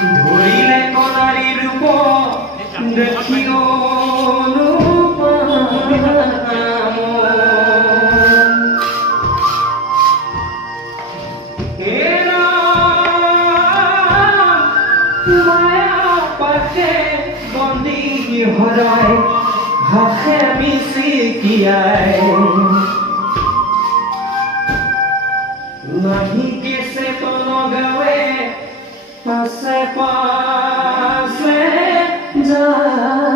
ধরিলে কনারী রূপ দেখিও মায়া পাশে বন্দী হরায় হাসে মিশিকিয়ায় নাহি কেসে তো নগাৱে পাছে পাছে যায়